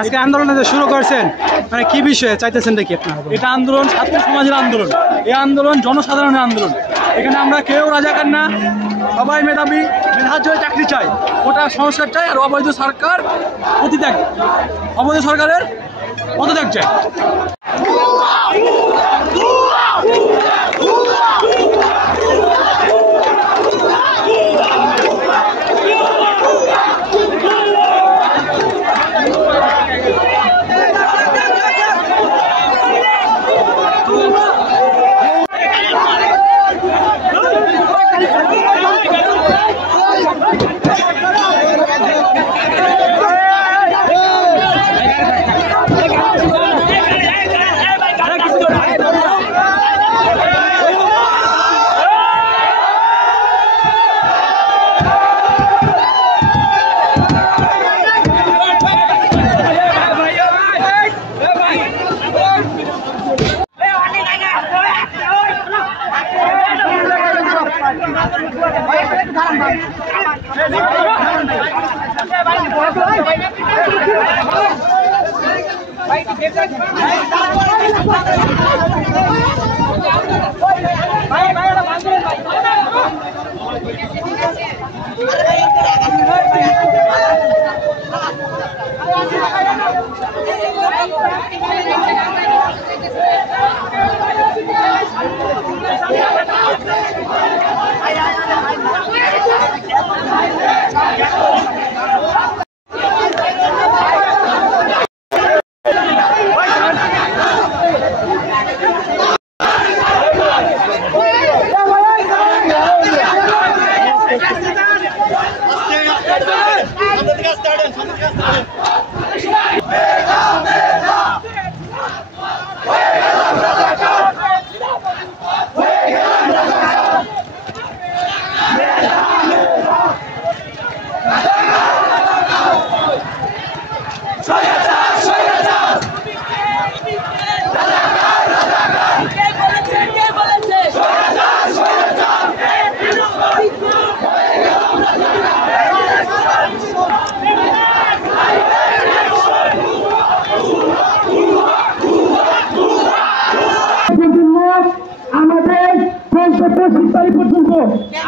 আজকে আন্দোলন শুরু করছেন, মানে কি বিষয়ে চাইতেছেন দেখি আপনারা? এটা আন্দোলন ছাত্র সমাজের আন্দোলন, এই আন্দোলন জনসাধারণের আন্দোলন। এখানে আমরা কেউ রাজাকার না, সবাই মেধাবী, মেধার জন্য চাকরি চাই, ওটা সংস্কার চাই, আর অবৈধ সরকার প্রতিত্যাগ, অবৈধ সরকারের পদত্যাগ চাই।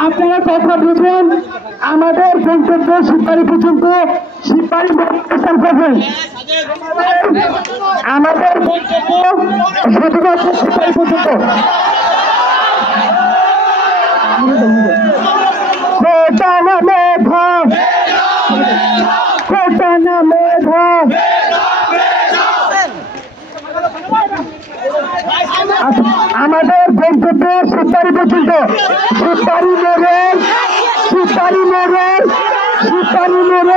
আপনারা কথা বুঝুন, আমাদের গন্তব্য সিপাহী পর্যন্ত, সিপাহী করবেন। আমাদের গন্তব্য শুধুমাত্র সিপাহী পর্যন্ত। কোটা না মেধা, কোটা না মেধা, আমাদের গন্তব্য সিপাহী পর্যন্ত। সিপাহী মোড়েল, সিপাহী মোড়েল, সিপাহী মোড়েল।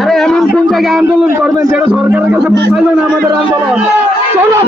আরে এমন কোন জায়গায় আন্দোলন করবেন যেটা সরকারের কাছে পৌঁছাইল না আমাদের আন্দোলন? চলো